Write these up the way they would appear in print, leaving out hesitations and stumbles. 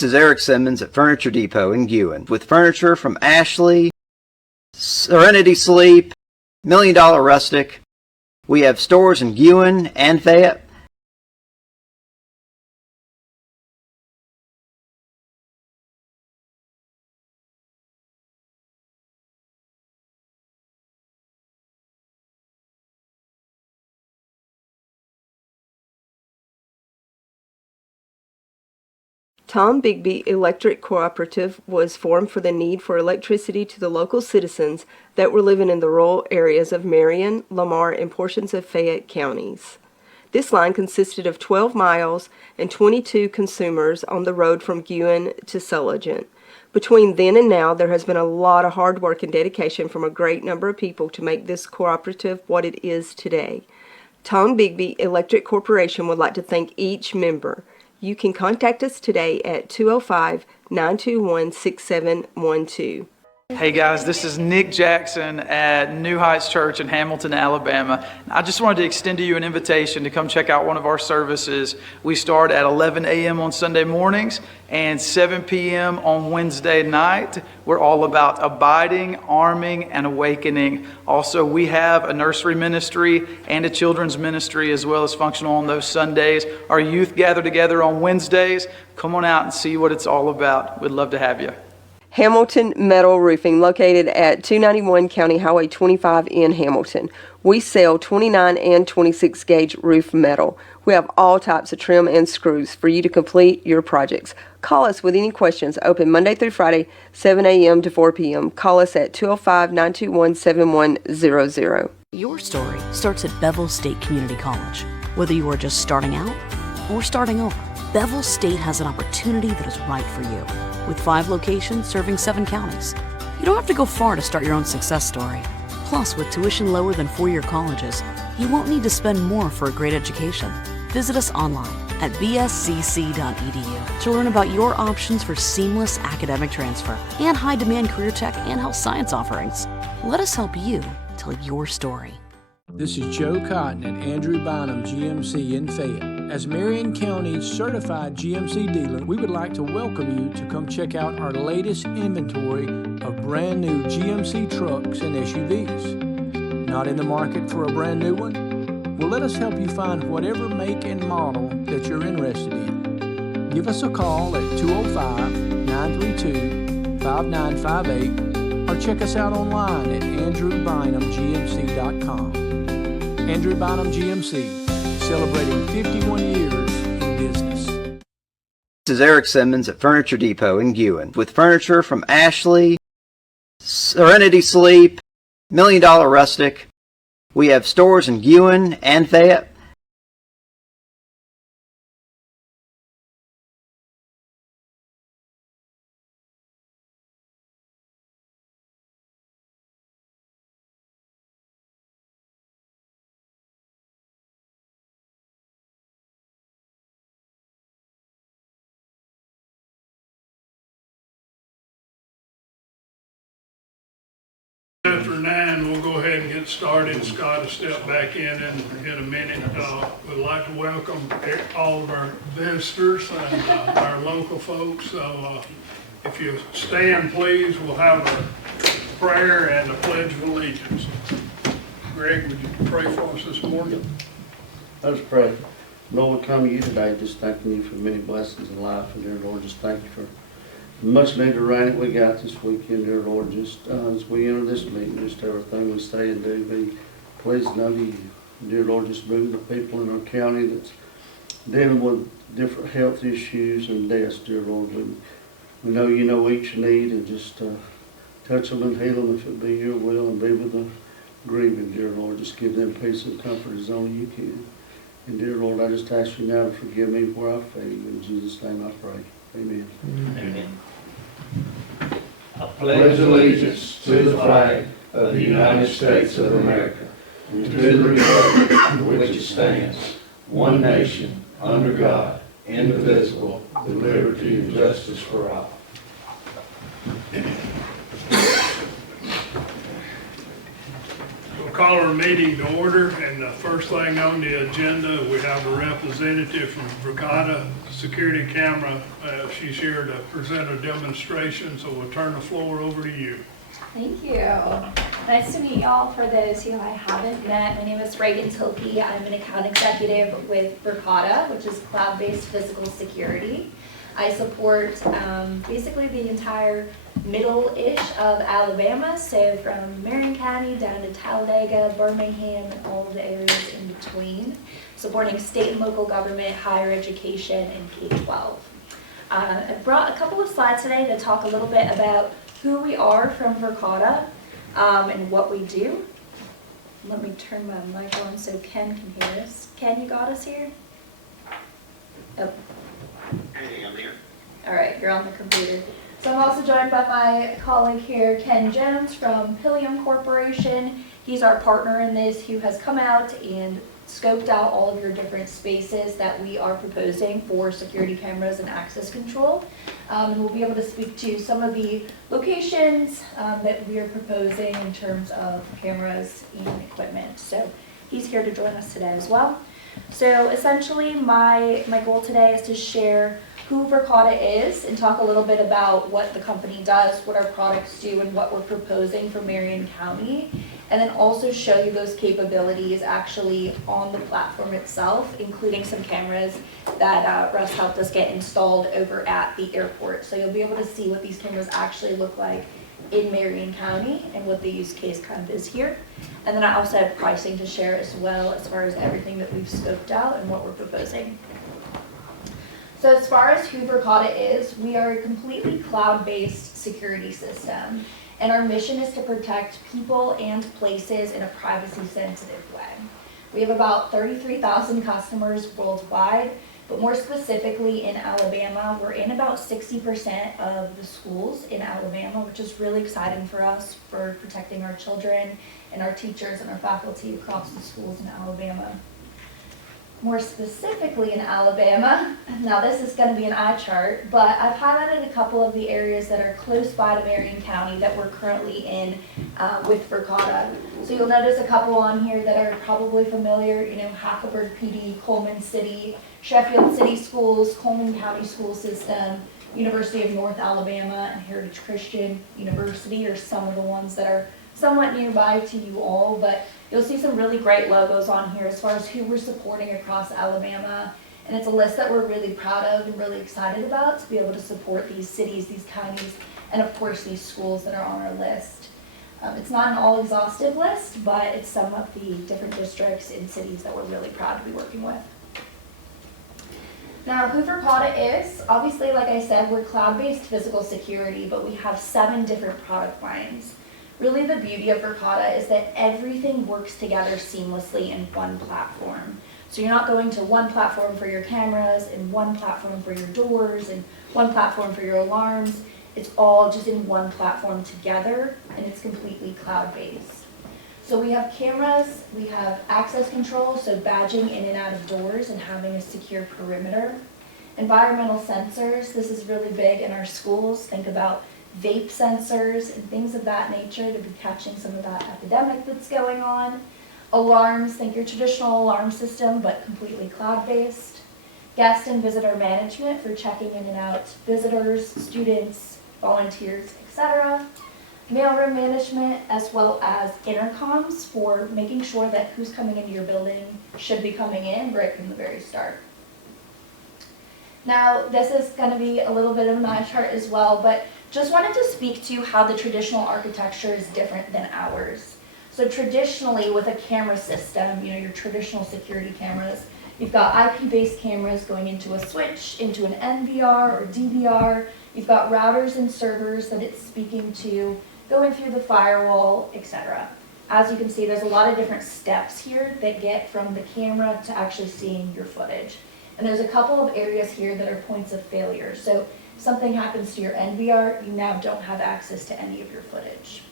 This is Eric Simmons at Furniture Depot in Guin with furniture from Ashley, Serenity Sleep, $1 Million Rustic. We have stores in Guin and Fayette. Tom Bigby Electric Cooperative was formed for the need for electricity to the local citizens that were living in the rural areas of Marion, Lamar, and portions of Fayette counties. This line consisted of 12 miles and 22 consumers on the road from Guin to Sulligent. Between then and now, there has been a lot of hard work and dedication from a great number of people to make this cooperative what it is today. Tom Bigby Electric Corporation would like to thank each member. You can contact us today at 205-921-6712. Hey guys, this is Nick Jackson at New Heights Church in Hamilton, Alabama. I just wanted to extend to you an invitation to come check out one of our services. We start at 11 a.m. on Sunday mornings and 7 p.m. on Wednesday night. We're all about abiding, arming, and awakening. Also, we have a nursery ministry and a children's ministry as well as functional on those Sundays. Our youth gather together on Wednesdays. Come on out and see what it's all about. We'd love to have you. Hamilton Metal Roofing, located at 291 County Highway 25 in Hamilton. We sell 29 and 26 gauge roof metal. We have all types of trim and screws for you to complete your projects. Call us with any questions. Open Monday through Friday, 7 a.m. to 4 p.m. Call us at 205-921-7100. Your story starts at Bevel State Community College. Whether you are just starting out or starting over, Bevel State has an opportunity that is right for you. With 5 locations serving 7 counties. You don't have to go far to start your own success story. Plus, with tuition lower than 4-year colleges, you won't need to spend more for a great education. Visit us online at bscc.edu to learn about your options for seamless academic transfer and high-demand career tech and health science offerings. Let us help you tell your story. This is Joe Cotton at Andrew Bynum GMC in Fayette. As Marion County's certified GMC dealer, we would like to welcome you to come check out our latest inventory of brand new GMC trucks and SUVs. Not in the market for a brand new one? Well, let us help you find whatever make and model that you're interested in. Give us a call at 205-932-5958 or check us out online at andrewbynumgmc.com. Andrew Bynum GMC, celebrating 51 years in business. This is Eric Simmons at Furniture Depot in Guin with furniture from Ashley, Serenity Sleep, $1 Million Rustic. We have stores in Guin and Fayette. After 9, we'll go ahead and get started. Scott will step back in a minute. We'd like to welcome all of our visitors and our local folks. So if you stand, please, we'll have a prayer and a pledge of allegiance. Greg, would you pray for us this morning? Let us pray. Lord, we come to you today just thanking you for many blessings in life. And dear Lord, just thank you for much needed rain that we got this weekend, dear Lord. Just as we enter this meeting, just everything we say and do be pleasing unto you. Dear Lord, just move the people in our county that's dealing with different health issues and deaths, dear Lord. We know you know each need, and just touch them and heal them if it be your will, and be with the grieving, dear Lord. Just give them peace and comfort as only you can. And dear Lord, I just ask you now to forgive me where I fail. In Jesus' name I pray. Amen. Amen. I pledge allegiance to the flag of the United States of America and to the republic for which it stands, one nation, under God, indivisible, with liberty and justice for all. We'll call call our meeting to order, and the first thing on the agenda, we have a representative from Vergata Security Camera. She's here to present a demonstration, so we'll turn the floor over to you. Thank you. Nice to meet y'all. For those who I haven't met, my name is Reagan Tilke. I'm an account executive with Vergata, which is cloud-based physical security. I support basically the entire middle-ish of Alabama, so from Marion County down to Talladega, Birmingham, and all of the areas in between, supporting state and local government, higher education, and K-12. I brought a couple of slides today to talk a little bit about who we are from Vergata and what we do. Let me turn my mic on so Ken can hear us. Ken, you got us here? Oh. Hey, I'm here. All right, you're on the computer. So I'm also joined by my colleague here, Ken Jones from Pillium Corporation. He's our partner in this, who has come out and scoped out all of your different spaces that we are proposing for security cameras and access control. And we'll be able to speak to some of the locations that we are proposing in terms of cameras and equipment. So he's here to join us today as well. So essentially my goal today is to share who Vergata is and talk a little bit about what the company does, what our products do, and what we're proposing for Marion County. And then also show you those capabilities actually on the platform itself, including some cameras that Russ helped us get installed over at the airport. So you'll be able to see what these cameras actually look like in Marion County and what the use case kind of is here. And then I also have pricing to share as well, as far as everything that we've scoped out and what we're proposing. So as far as who Vergata is, we are a completely cloud-based security system. And our mission is to protect people and places in a privacy-sensitive way. We have about 33,000 customers worldwide, but more specifically in Alabama, we're in about 60% of the schools in Alabama, which is really exciting for us for protecting our children and our teachers and our faculty across the schools in Alabama. More specifically in Alabama, now this is going to be an eye chart, but I've highlighted a couple of the areas that are close by to Marion County that we're currently in with Vergata. So you'll notice a couple on here that are probably familiar, you know, Hackleburg PD, Coleman City, Sheffield City Schools, Coleman County School System, University of North Alabama, and Heritage Christian University are some of the ones that are somewhat nearby to you all, but you'll see some really great logos on here as far as who we're supporting across Alabama. And it's a list that we're really proud of and really excited about to be able to support these cities, these counties, and of course these schools that are on our list. It's not an all exhaustive list, but it's some of the different districts and cities that we're really proud to be working with. Now, who Vergata is, obviously, like I said, we're cloud-based physical security, but we have 7 different product lines. Really, the beauty of Vergata is that everything works together seamlessly in one platform. So you're not going to one platform for your cameras and one platform for your doors and one platform for your alarms. It's all just in one platform together, and it's completely cloud-based. So we have cameras, we have access control, so badging in and out of doors and having a secure perimeter. Environmental sensors, this is really big in our schools. Think about vape sensors and things of that nature to be catching some of that epidemic that's going on. Alarms, think your traditional alarm system, but completely cloud-based. Guest and visitor management for checking in and out visitors, students, volunteers, etc. Mailroom management, as well as intercoms for making sure that who's coming into your building should be coming in right from the very start. Now, this is going to be a little bit of an eye chart as well, but just wanted to speak to how the traditional architecture is different than ours. So traditionally with a camera system, you know, your traditional security cameras, you've got IP-based cameras going into a switch, into an NVR or DVR. You've got routers and servers that it's speaking to, going through the firewall, etc. As you can see, there's a lot of different steps here that get from the camera to actually seeing your footage. And there's a couple of areas here that are points of failure. So if something happens to your NVR, you now don't have access to any of your footage.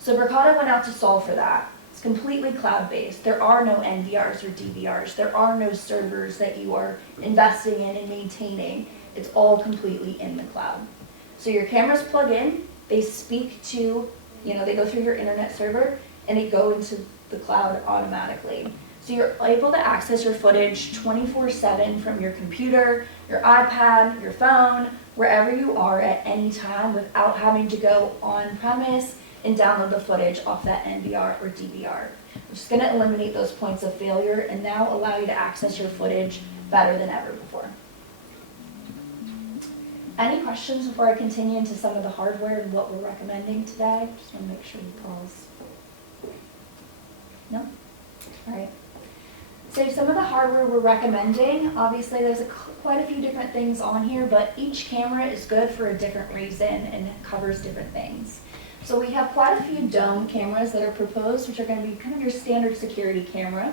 So Vergata went out to solve for that. It's completely cloud-based. There are no NVRs or DVRs. There are no servers that you are investing in and maintaining. It's all completely in the cloud. So your cameras plug in, they speak to, they go through your internet server, and they go into the cloud automatically. So you're able to access your footage 24/7 from your computer, your iPad, your phone, wherever you are at any time without having to go on premise and download the footage off that NVR or DVR. Which is going to eliminate those points of failure and now allow you to access your footage better than ever before. Any questions before I continue into some of the hardware and what we're recommending today? Just want to make sure you pause. No? All right. So some of the hardware we're recommending, obviously there's quite a few different things on here, but each camera is good for a different reason and it covers different things. So we have quite a few dome cameras that are proposed, which are going to be kind of your standard security camera.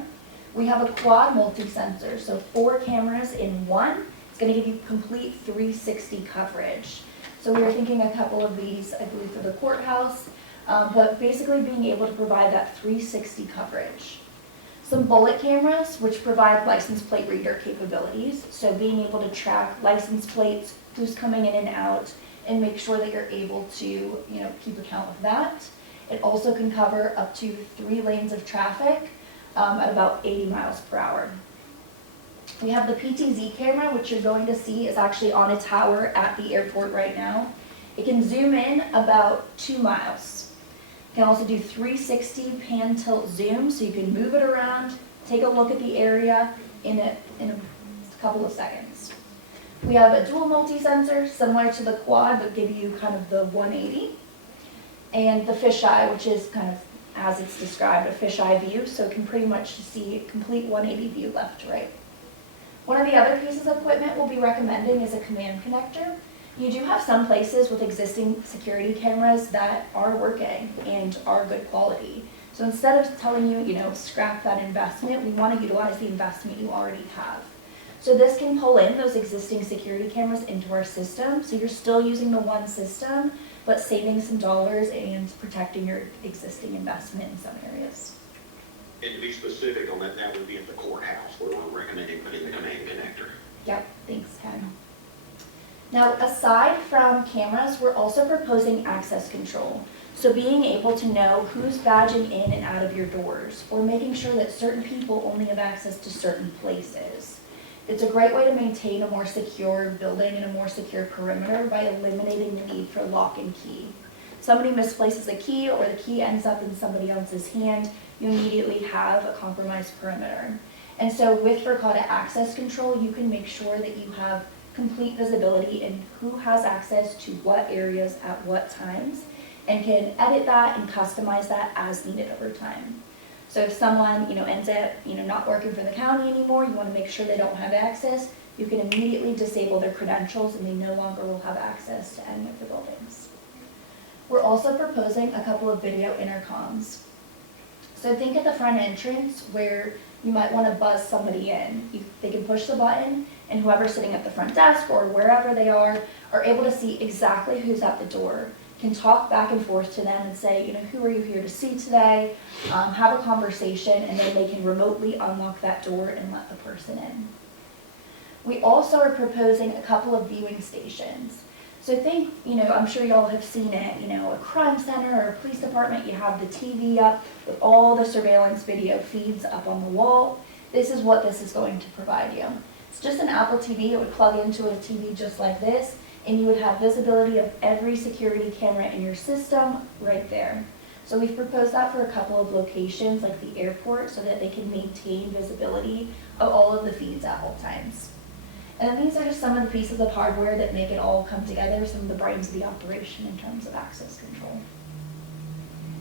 We have a quad multi-sensor, so 4 cameras in one. It's going to give you complete 360 coverage. So we were thinking a couple of these, I believe, for the courthouse, but basically being able to provide that 360 coverage. Some bullet cameras, which provide license plate reader capabilities, so being able to track license plates, who's coming in and out, and make sure that you're able to, keep account of that. It also can cover up to 3 lanes of traffic at about 80 miles per hour. We have the PTZ camera, which you're going to see is actually on a tower at the airport right now. It can zoom in about 2 miles. You can also do 360 pan tilt zoom, so you can move it around, take a look at the area in a couple of seconds. We have a dual multi-sensor, similar to the quad, but give you kind of the 180. And the fisheye, which is kind of, as it's described, a fisheye view, so it can pretty much see a complete 180 view left to right. One of the other pieces of equipment we'll be recommending is a command connector. You do have some places with existing security cameras that are working and are good quality. So instead of telling you, scrap that investment, we want to utilize the investment you already have. So this can pull in those existing security cameras into our system. So you're still using the one system, but saving some dollars and protecting your existing investment in some areas. And to be specific on that, that would be at the courthouse where we're recommending putting the command connector. Yep, thanks, Ken. Now, aside from cameras, we're also proposing access control. So being able to know who's badging in and out of your doors, or making sure that certain people only have access to certain places. It's a great way to maintain a more secure building and a more secure perimeter by eliminating the need for lock and key. Somebody misplaces a key or the key ends up in somebody else's hand, you immediately have a compromised perimeter. And so with Verkada Access Control, you can make sure that you have complete visibility in who has access to what areas at what times, and can edit that and customize that as needed over time. So if someone ends up not working for the county anymore, you want to make sure they don't have access, you can immediately disable their credentials and they no longer will have access to any of the buildings. We're also proposing a couple of video intercoms. So think at the front entrance where you might want to buzz somebody in. They can push the button and whoever's sitting at the front desk or wherever they are able to see exactly who's at the door, can talk back and forth to them and say, who are you here to see today? Have a conversation, and then they can remotely unlock that door and let the person in. We also are proposing a couple of viewing stations. So think, I'm sure y'all have seen it, a crime center or a police department, you have the TV up with all the surveillance video feeds up on the wall. This is what this is going to provide you. It's just an Apple TV. It would plug into a TV just like this, and you would have visibility of every security camera in your system right there. So we've proposed that for a couple of locations like the airport so that they can maintain visibility of all of the feeds at all times. And then these are just some of the pieces of hardware that make it all come together, some of the brains of the operation in terms of access control.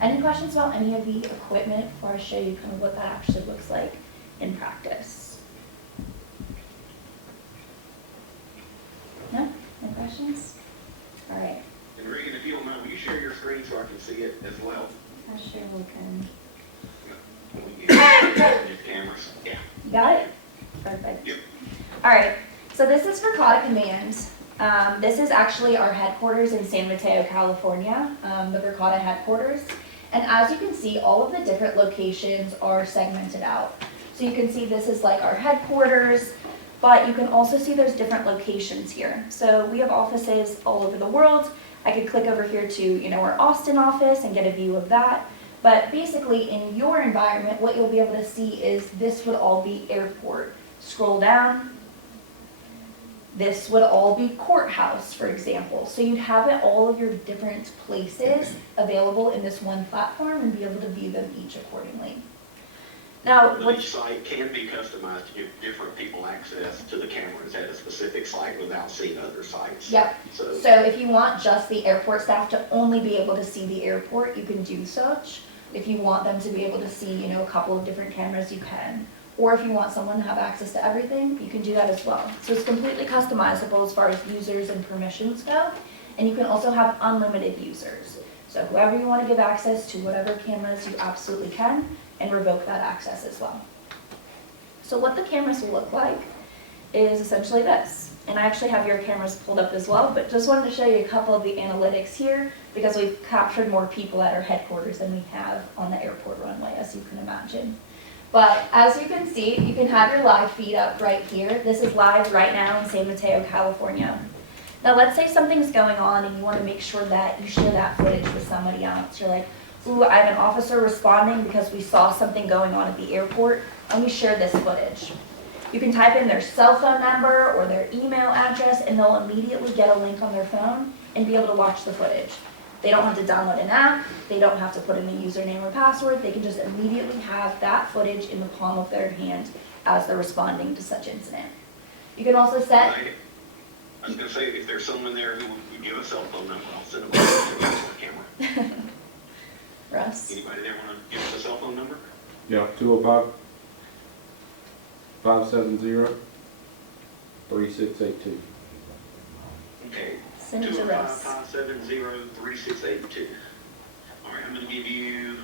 Any questions about any of the equipment before I show you kind of what that actually looks like in practice? No? Any questions? All right. And Regan, if you don't mind, will you share your screen so I can see it as well? I sure will, Ken. We get cameras. Yeah. You got it? Perfect. Yep. All right. So this is Verkada Command. This is actually our headquarters in San Mateo, California, the Verkada headquarters. And as you can see, all of the different locations are segmented out. So you can see this is like our headquarters, but you can also see there's different locations here. So we have offices all over the world. I could click over here to our Austin office and get a view of that. But basically in your environment, what you'll be able to see is this would all be airport. Scroll down. This would all be courthouse, for example. So you'd have it all of your different places available in this one platform and be able to view them each accordingly. Now, But each site can be customized to give different people access to the cameras at a specific site without seeing other sites. Yep. So if you want just the airport staff to only be able to see the airport, you can do such. If you want them to be able to see, a couple of different cameras, you can. Or if you want someone to have access to everything, you can do that as well. So it's completely customizable as far as users and permissions go. And you can also have unlimited users. So whoever you want to give access to whatever cameras, you absolutely can, and revoke that access as well. So what the cameras will look like is essentially this. And I actually have your cameras pulled up as well, but just wanted to show you a couple of the analytics here because we've captured more people at our headquarters than we have on the airport runway, as you can imagine. But as you can see, you can have your live feed up right here. This is live right now in San Mateo, California. Now let's say something's going on and you want to make sure that you share that footage with somebody else. You're like, ooh, I have an officer responding because we saw something going on at the airport. Let me share this footage. You can type in their cell phone number or their email address and they'll immediately get a link on their phone and be able to watch the footage. They don't have to download an app, they don't have to put in a username or password, they can just immediately have that footage in the palm of their hand as they're responding to such incident. You can also set... I was going to say, if there's someone there who will give a cell phone number, I'll send them a camera. Russ? Anybody there want to give us a cell phone number? Yeah, 205 570 3682. Okay. Send it to Russ. 205-570-3682. All right, I'm going to give you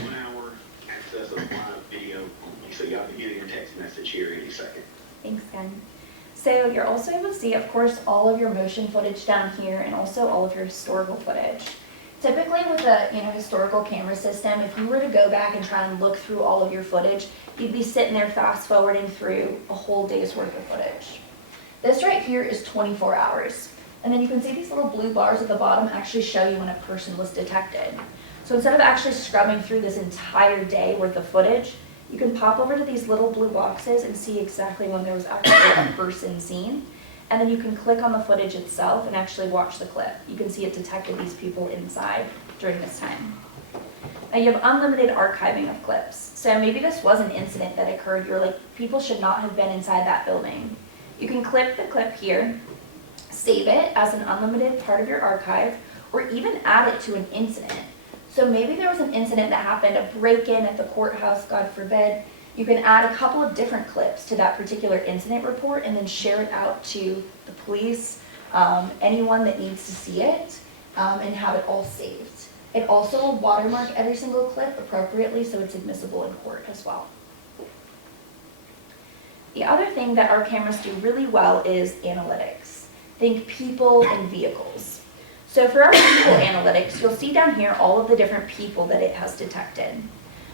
1 hour access of live video only, so y'all can get your text message here any second. Thanks, Ken. So you're also able to see, of course, all of your motion footage down here and also all of your historical footage. Typically with a historical camera system, if you were to go back and try and look through all of your footage, you'd be sitting there fast forwarding through a whole day's worth of footage. This right here is 24 hours. And then you can see these little blue bars at the bottom actually show you when a person was detected. So instead of actually scrubbing through this entire day worth of footage, you can pop over to these little blue boxes and see exactly when there was actually a person seen. And then you can click on the footage itself and actually watch the clip. You can see it detected these people inside during this time. Now you have unlimited archiving of clips. So maybe this was an incident that occurred. You're like, people should not have been inside that building. You can clip the clip here, save it as an unlimited part of your archive, or even add it to an incident. So maybe there was an incident that happened, a break-in at the courthouse, God forbid. You can add a couple of different clips to that particular incident report and then share it out to the police, anyone that needs to see it, and have it all saved. It also will watermark every single clip appropriately so it's admissible in court as well. The other thing that our cameras do really well is analytics. Think people and vehicles. So for our people analytics, you'll see down here all of the different people that it has detected.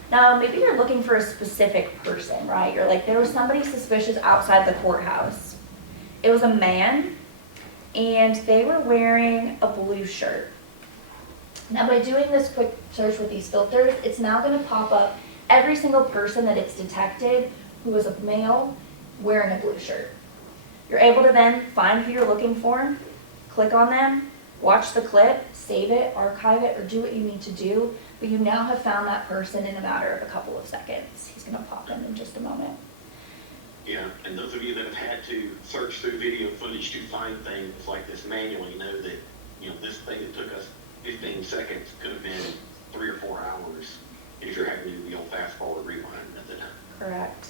Now, maybe you're looking for a specific person, right? You're like, there was somebody suspicious outside the courthouse. It was a man, and they were wearing a blue shirt. Now, by doing this quick search with these filters, it's now going to pop up every single person that it's detected who was a male wearing a blue shirt. You're able to then find who you're looking for, click on them, watch the clip, save it, archive it, or do what you need to do, but you now have found that person in a matter of a couple of seconds. He's going to pop in just a moment. Yeah, and those of you that have had to search through video footage to find things like this manually know that, this thing that took us 15 seconds could have been 3 or 4 hours if you're having to do the old fast forward rewind method. Correct.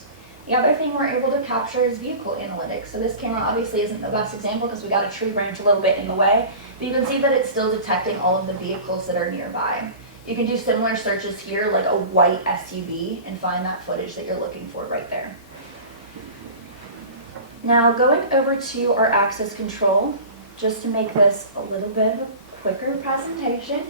The other thing we're able to capture is vehicle analytics. So this camera obviously isn't the best example because we got a tree branch a little bit in the way, but you can see that it's still detecting all of the vehicles that are nearby. You can do similar searches here, like a white SUV, and find that footage that you're looking for right there. Now going over to our access control, just to make this a little bit of a quicker presentation,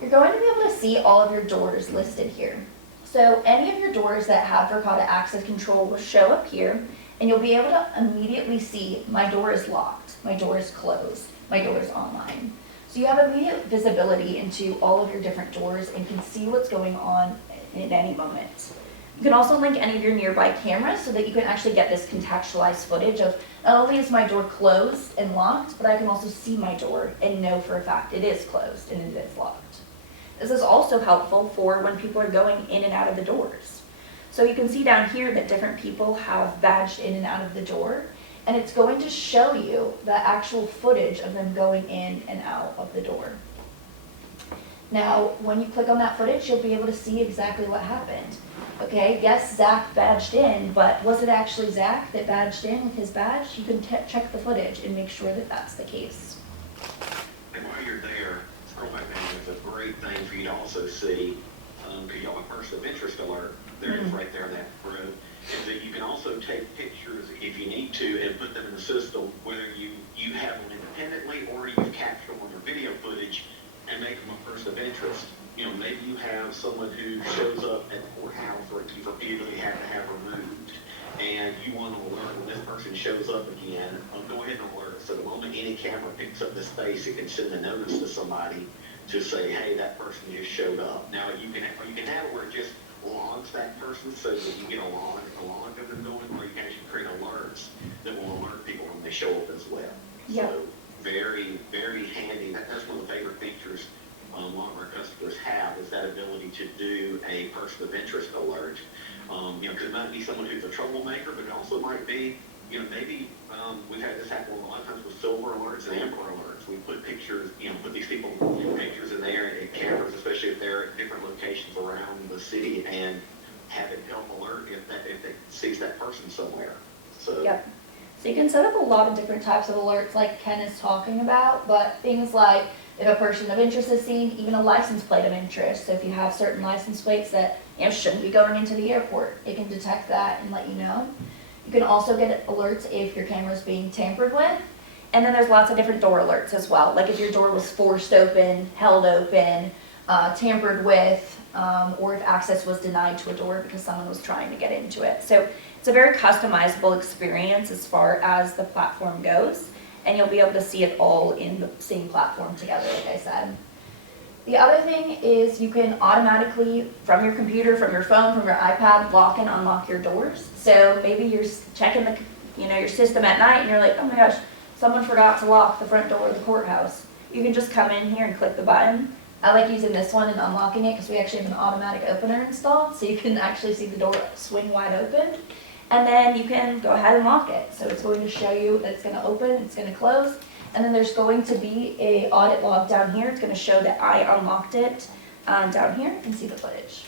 you're going to be able to see all of your doors listed here. So any of your doors that have Verkada access control will show up here, and you'll be able to immediately see my door is locked, my door is closed, my door is online. So you have immediate visibility into all of your different doors and can see what's going on at any moment. You can also link any of your nearby cameras so that you can actually get this contextualized footage of not only is my door closed and locked, but I can also see my door and know for a fact it is closed and it is locked. This is also helpful for when people are going in and out of the doors. So you can see down here that different people have badged in and out of the door, and it's going to show you the actual footage of them going in and out of the door. Now, when you click on that footage, you'll be able to see exactly what happened. Okay, yes, Zach badged in, but was it actually Zach that badged in with his badge? You can check the footage and make sure that that's the case. And while you're there, scroll back down, there's a great thing for you to also see, because y'all have person of interest alert, there it is right there in that row, is that you can also take pictures if you need to and put them in the system, whether you have them independently or you've captured them on your video footage and make them a person of interest. You know, maybe you have someone who shows up at the courthouse or you repeatedly have to have removed, and you want to alert when this person shows up again, go ahead and alert. So the moment any camera picks up this face, it can send a notice to somebody to say, hey, that person just showed up. Now you can have it where it just logs that person so that you get a log of them going, or you can actually create alerts that will alert people when they show up as well. Yep. So very, very handy. That's one of the favorite features a lot of our customers have, is that ability to do a person of interest alert. You know, because it might be someone who's a troublemaker, but it also might be, you know, maybe we've had this happen a lot of times with silver alerts and amber alerts. We put pictures, you know, put these people pictures in there and cameras, especially if they're at different locations around the city, and have it help alert if it sees that person somewhere. So. Yep. So you can set up a lot of different types of alerts like Ken is talking about, but things like if a person of interest is seen, even a license plate of interest. So if you have certain license plates that, you know, shouldn't be going into the airport, it can detect that and let you know. You can also get alerts if your camera is being tampered with. And then there's lots of different door alerts as well. Like if your door was forced open, held open, tampered with, or if access was denied to a door because someone was trying to get into it. So it's a very customizable experience as far as the platform goes. And you'll be able to see it all in the same platform together, like I said. The other thing is you can automatically, from your computer, from your phone, from your iPad, lock and unlock your doors. So maybe you're checking the, your system at night and you're like, oh my gosh, someone forgot to lock the front door of the courthouse. You can just come in here and click the button. I like using this one and unlocking it because we actually have an automatic opener installed, so you can actually see the door swing wide open. And then you can go ahead and lock it. So it's going to show you that it's going to open, it's going to close, and then there's going to be a audit log down here. It's going to show that I unlocked it down here and see the footage.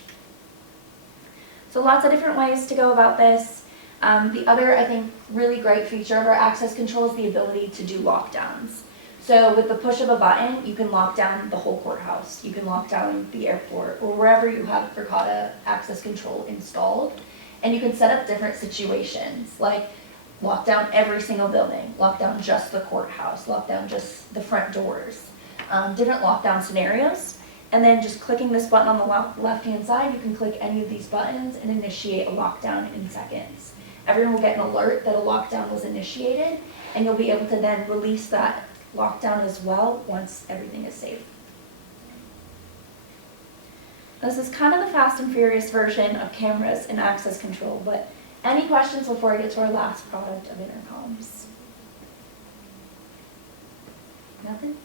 So lots of different ways to go about this. The other, I think, really great feature of our access control is the ability to do lockdowns. So with the push of a button, you can lock down the whole courthouse. You can lock down the airport or wherever you have Verkada access control installed. And you can set up different situations, like lock down every single building, lock down just the courthouse, lock down just the front doors, different lockdown scenarios. And then just clicking this button on the left-hand side, you can click any of these buttons and initiate a lockdown in seconds. Everyone will get an alert that a lockdown was initiated, and you'll be able to then release that lockdown as well once everything is safe. This is kind of the fast and furious version of cameras and access control, but any questions before I get to our last product of intercoms? Nothing?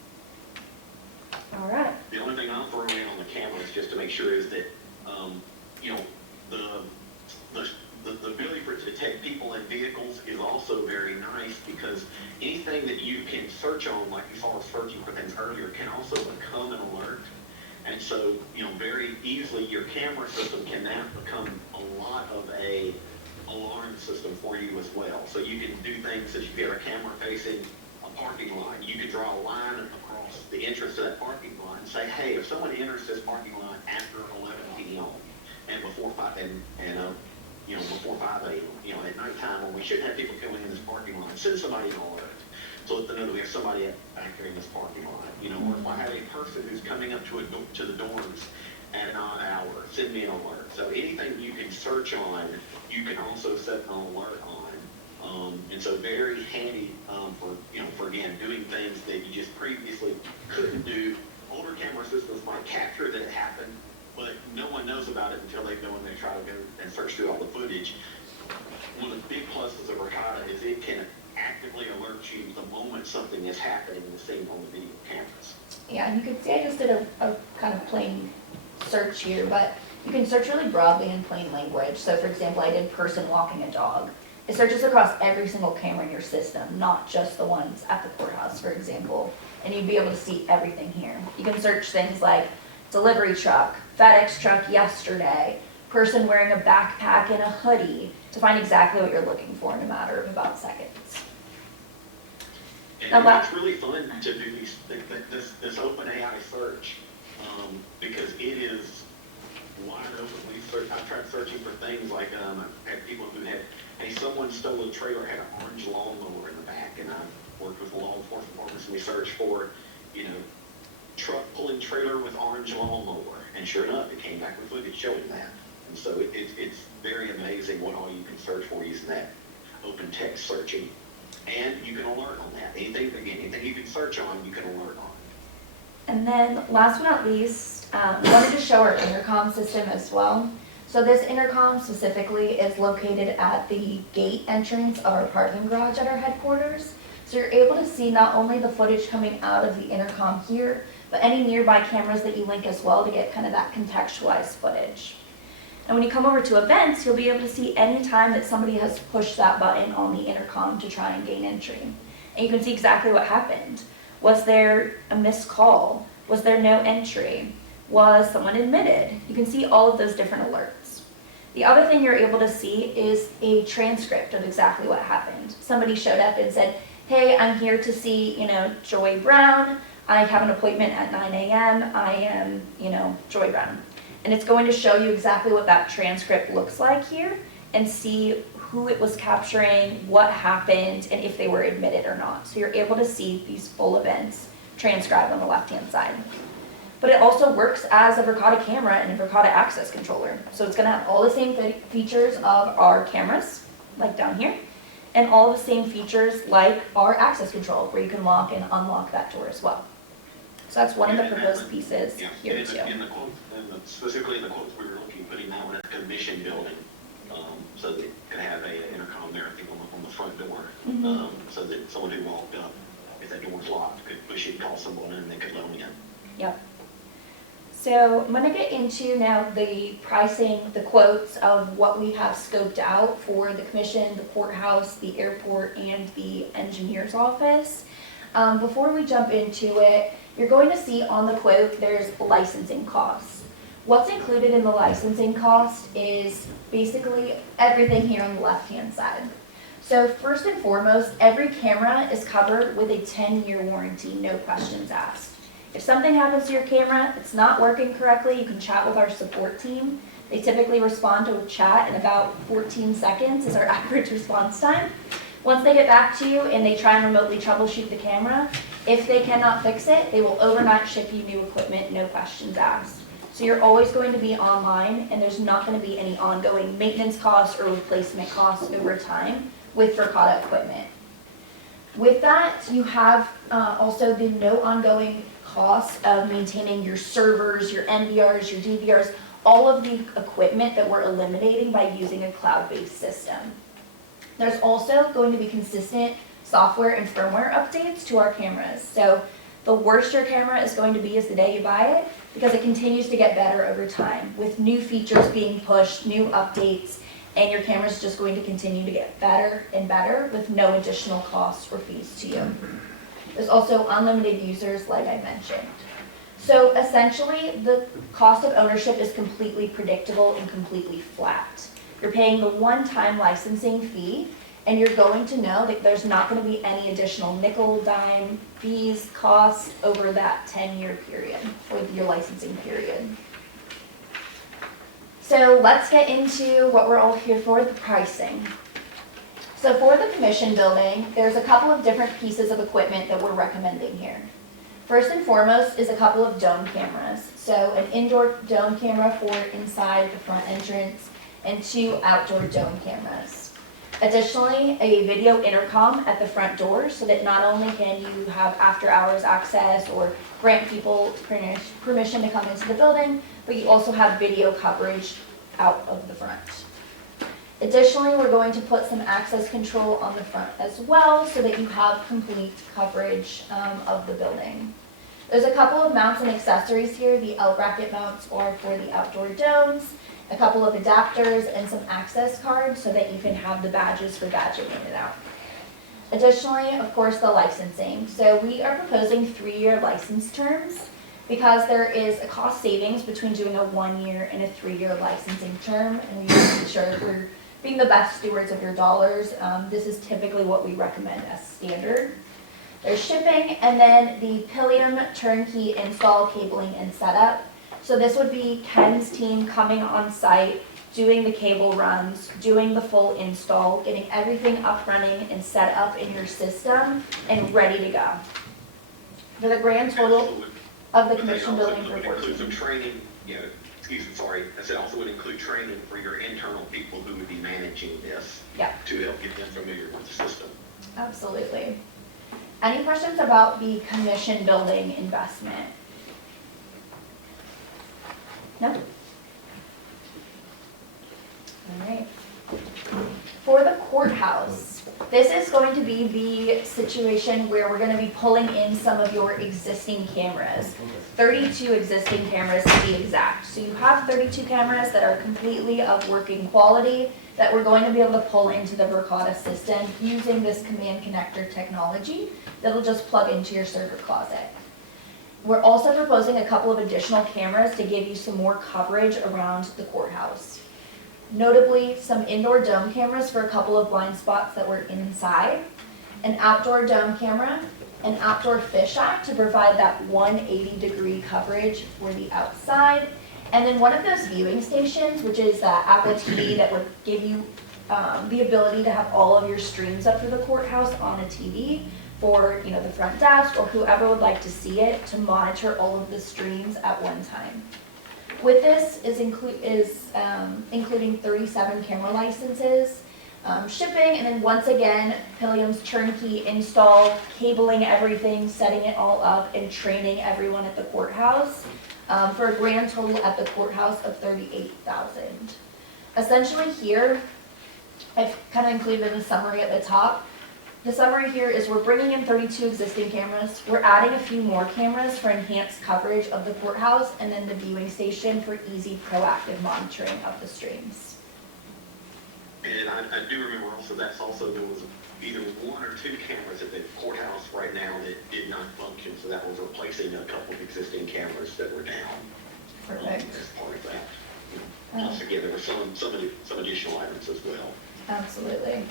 All right. The only thing I'll throw in on the camera is just to make sure is that, the ability for it to detect people and vehicles is also very nice, because anything that you can search on, like you saw us searching for things earlier, can also become an alert. And so, very easily your camera system can now become a lot of a alarm system for you as well. So you can do things such as if you have a camera facing a parking lot, you could draw a line across the entrance to that parking lot and say, hey, if someone enters this parking lot after 11 p.m. and before 5 before 5 a.m., at nighttime when we shouldn't have people coming in this parking lot, send somebody an alert. So let them know that we have somebody back there in this parking lot. Or if I have a person who's coming up to the doors at an odd hour, send me an alert. So anything you can search on, you can also set an alert on. And so very handy for again, doing things that you just previously couldn't do capture that it happened, but no one knows about it until they go and they try to go and search through all the footage. One of the big pluses of Ricotta is it can actively alert you the moment something is happening in the scene on the video cameras. Yeah, and you can see I just did a kind of plain search here, but you can search really broadly in plain language. So for example, I did person walking a dog. It searches across every single camera in your system, not just the ones at the courthouse, for example. And you'd be able to see everything here. You can search things like delivery truck, FedEx truck yesterday, person wearing a backpack and a hoodie, to find exactly what you're looking for in a matter of about seconds. And it's really fun to do this open AI search because it is wide open. I've tried searching for things like I had people who had, hey, someone stole a trailer, had an orange lawnmower in the back, and I worked with law enforcement departments and we searched for, truck pulling trailer with orange lawnmower, and sure enough, it came back with footage showing that. And so it's very amazing what all you can search for using that open text searching. And you can alert on that. Anything you can search on, you can alert on. And then last but not least, wanted to show our intercom system as well. So this intercom specifically is located at the gate entrance of our parking garage at our headquarters. So you're able to see not only the footage coming out of the intercom here, but any nearby cameras that you link as well to get kind of that contextualized footage. And when you come over to events, you'll be able to see any time that somebody has pushed that button on the intercom to try and gain entry. And you can see exactly what happened. Was there a missed call? Was there no entry? Was someone admitted? You can see all of those different alerts. The other thing you're able to see is a transcript of exactly what happened. Somebody showed up and said, hey, I'm here to see, Joy Brown. I have an appointment at 9 a.m. I am, Joy Brown. And it's going to show you exactly what that transcript looks like here and see who it was capturing, what happened, and if they were admitted or not. So you're able to see these full events transcribed on the left-hand side. But it also works as a Ricotta camera and a Ricotta access controller. So it's going to have all the same features of our cameras, like down here, and all the same features like our access control, where you can lock and unlock that door as well. So that's one of the proposed pieces here too. Specifically in the quotes, we were looking at putting that one at a commission building, so that it could have a intercom there, I think, on the front door, so that someone who walked up, if that door's locked, could push it, call someone, and they could let them in. Yep. So I'm going to get into now the pricing, the quotes of what we have scoped out for the commission, the courthouse, the airport, and the engineer's office. Before we jump into it, you're going to see on the quote there's licensing costs. What's included in the licensing cost is basically everything here on the left-hand side. So first and foremost, every camera is covered with a 10-year warranty, no questions asked. If something happens to your camera, it's not working correctly, you can chat with our support team. They typically respond to a chat in about 14 seconds is our average response time. Once they get back to you and they try and remotely troubleshoot the camera, if they cannot fix it, they will overnight ship you new equipment, no questions asked. So you're always going to be online, and there's not going to be any ongoing maintenance costs or replacement costs over time with Ricotta equipment. With that, you have also the no ongoing costs of maintaining your servers, your NVRs, your DVRs, all of the equipment that we're eliminating by using a cloud-based system. There's also going to be consistent software and firmware updates to our cameras. So the worst your camera is going to be is the day you buy it, because it continues to get better over time with new features being pushed, new updates, and your camera is just going to continue to get better and better with no additional costs or fees to you. There's also unlimited users, like I mentioned. So essentially, the cost of ownership is completely predictable and completely flat. You're paying the one-time licensing fee, and you're going to know that there's not going to be any additional nickel, dime, fees, costs over that 10-year period, or your licensing period. So let's get into what we're all here for, the pricing. So for the commission building, there's a couple of different pieces of equipment that we're recommending here. First and foremost is a couple of dome cameras. So an indoor dome camera for inside the front entrance and 2 outdoor dome cameras. Additionally, a video intercom at the front door so that not only can you have after-hours access or grant people permission to come into the building, but you also have video coverage out of the front. Additionally, we're going to put some access control on the front as well so that you have complete coverage of the building. There's a couple of mounts and accessories here. The L bracket mounts are for the outdoor domes, a couple of adapters, and some access cards so that you can have the badges for badging in and out. Additionally, of course, the licensing. So we are proposing 3-year license terms because there is a cost savings between doing a 1-year and a 3-year licensing term, and we want to make sure we're being the best stewards of your dollars. This is typically what we recommend as standard. There's shipping, and then the Pilium turnkey install, cabling, and setup. So this would be Ken's team coming on site, doing the cable runs, doing the full install, getting everything up running and set up in your system and ready to go. For the grand total of the commission building for include some training, I said also would include training for your internal people who would be managing this. Yeah. To help get them familiar with the system. Absolutely. Any questions about the commission building investment? No? All right. For the courthouse, this is going to be the situation where we're going to be pulling in some of your existing cameras. 32 existing cameras to be exact. So you have 32 cameras that are completely of working quality that we're going to be able to pull into the Verkada system using this command connector technology that'll just plug into your server closet. We're also proposing a couple of additional cameras to give you some more coverage around the courthouse. Notably, some indoor dome cameras for a couple of blind spots that were inside, an outdoor dome camera, an outdoor fisheye to provide that 180-degree coverage for the outside, and then one of those viewing stations, which is that Apple TV that would give you the ability to have all of your streams up for the courthouse on a TV for the front desk or whoever would like to see it to monitor all of the streams at one time. With this is including 37 camera licenses, shipping, and then once again, Pilium's turnkey install, cabling everything, setting it all up, and training everyone at the courthouse for a grand total at the courthouse of $38,000. Essentially here, I've kind of included a summary at the top. The summary here is we're bringing in 32 existing cameras. We're adding a few more cameras for enhanced coverage of the courthouse, and then the viewing station for easy, proactive monitoring of the streams. And I do remember also there was either 1 or 2 cameras at the courthouse right now that did not function, so that was replacing a couple of existing cameras that were down. Perfect. As part of that. Plus, again, there were some additional items as well. Absolutely.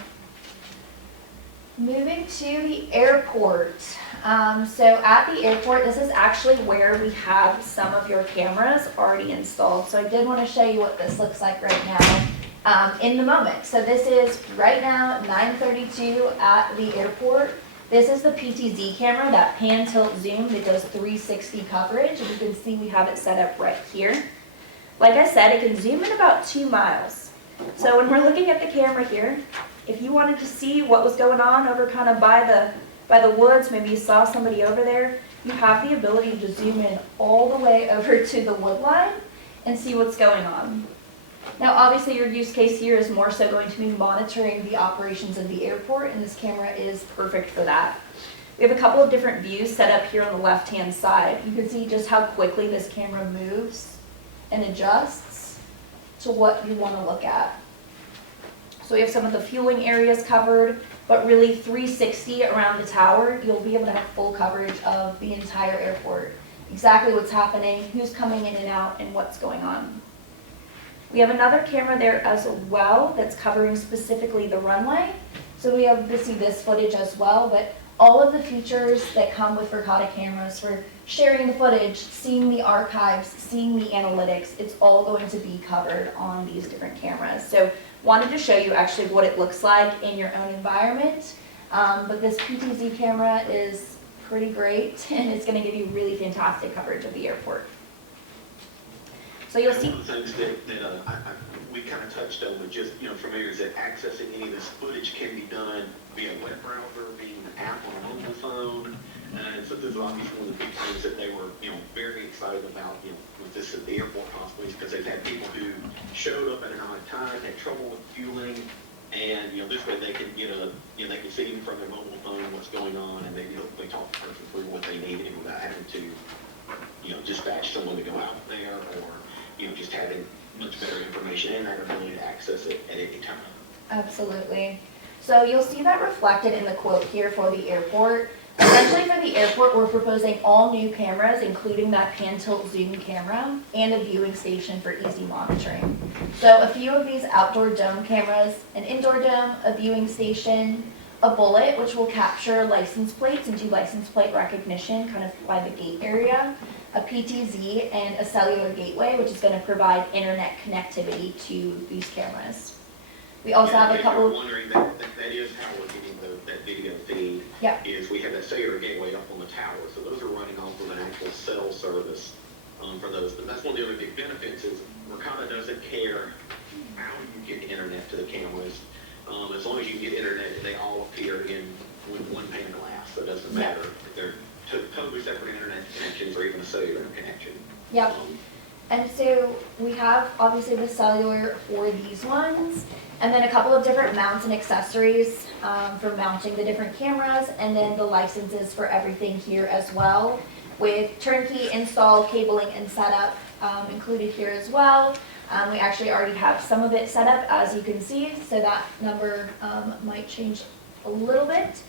Moving to the airport. So at the airport, this is actually where we have some of your cameras already installed. So I did want to show you what this looks like right now in the moment. So this is right now 9:32 at the airport. This is the PTZ camera, that pan, tilt, zoom that does 360 coverage. And you can see we have it set up right here. Like I said, it can zoom in about 2 miles. So when we're looking at the camera here, if you wanted to see what was going on over kind of by the woods, maybe you saw somebody over there, you have the ability to zoom in all the way over to the wood line and see what's going on. Now obviously your use case here is more so going to be monitoring the operations of the airport, and this camera is perfect for that. We have a couple of different views set up here on the left-hand side. You can see just how quickly this camera moves and adjusts to what you want to look at. So we have some of the fueling areas covered, but really 360 around the tower, you'll be able to have full coverage of the entire airport. Exactly what's happening, who's coming in and out, and what's going on. We have another camera there as well that's covering specifically the runway. So we have to see this footage as well, but all of the features that come with Verkada cameras for sharing the footage, seeing the archives, seeing the analytics, it's all going to be covered on these different cameras. So wanted to show you actually what it looks like in your own environment. But this PTZ camera is pretty great, and it's going to give you really fantastic coverage of the airport. So you'll And see. one of the things we kind of touched on with just, familiar is that accessing any of this footage can be done via web browser, via an app on a mobile phone. And so this is obviously one of the big things that they were, very excited about, with this at the airport possibly, because they've had people who showed up at an odd time, had trouble with fueling, and, this way they can they can see from their mobile phone what's going on, and maybe hopefully talk the person through what they needed without having to, dispatch someone to go out there, or, just having much better information and that ability to access it at any time. Absolutely. So you'll see that reflected in the quote here for the airport. Essentially for the airport, we're proposing all new cameras, including that pan tilt zoom camera and a viewing station for easy monitoring. So a few of these outdoor dome cameras, an indoor dome, a viewing station, a bullet, which will capture license plates and do license plate recognition kind of by the gate area, a PTZ, and a cellular gateway, which is going to provide internet connectivity to these cameras. We also have a couple. If you're wondering, that is how we're getting that video feed. Yeah. Is we have that cellular gateway up on the tower, so those are running off of an actual cell service for those. But that's one of the other big benefits is Mercado doesn't care how you get internet to the cameras. As long as you get internet, they all appear in one pane of glass. So it doesn't matter if they're totally separate internet connections or even a cellular connection. Yep. And so we have obviously the cellular for these ones, and then a couple of different mounts and accessories for mounting the different cameras, and then the licenses for everything here as well, with turnkey install, cabling, and setup included here as well. We actually already have some of it set up, as you can see, so that number might change a little bit.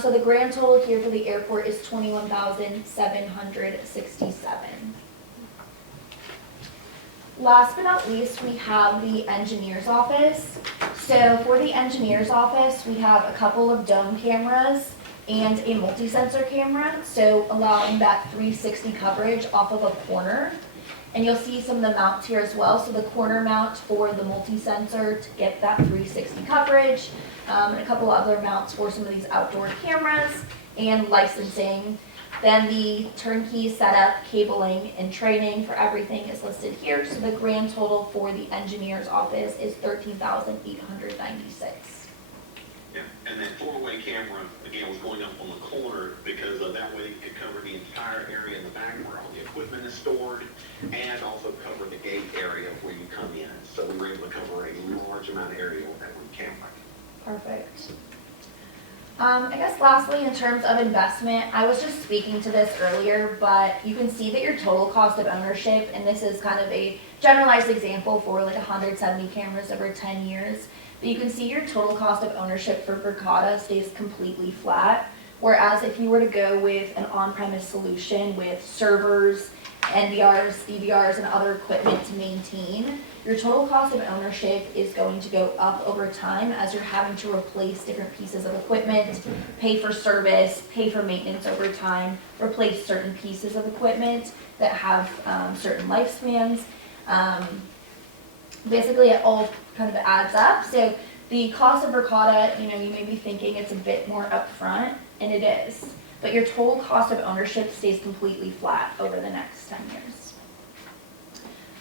So the grand total here for the airport is $21,767. Last but not least, we have the engineer's office. So for the engineer's office, we have a couple of dome cameras and a multi-sensor camera, so allowing that 360 coverage off of a corner. And you'll see some of the mounts here as well. So the corner mount for the multi-sensor to get that 360 coverage, and a couple other mounts for some of these outdoor cameras and licensing. Then the turnkey setup, cabling, and training for everything is listed here. So the grand total for the engineer's office is $13,896. Yeah, and that four-way camera, again, was going up on the corner because that way it could cover the entire area in the back where all the equipment is stored, and also cover the gate area where you come in. So we were able to cover a large amount of area with that one camera. Perfect. I guess lastly, in terms of investment, I was just speaking to this earlier, but you can see that your total cost of ownership, and this is kind of a generalized example for like 170 cameras over 10 years, but you can see your total cost of ownership for Verkada stays completely flat, whereas if you were to go with an on-premise solution with servers, NVRs, DVRs, and other equipment to maintain, your total cost of ownership is going to go up over time as you're having to replace different pieces of equipment, pay for service, pay for maintenance over time, replace certain pieces of equipment that have certain lifespans. Basically, it all kind of adds up. So the cost of Verkada, you may be thinking it's a bit more upfront, and it is. But your total cost of ownership stays completely flat over the next 10 years.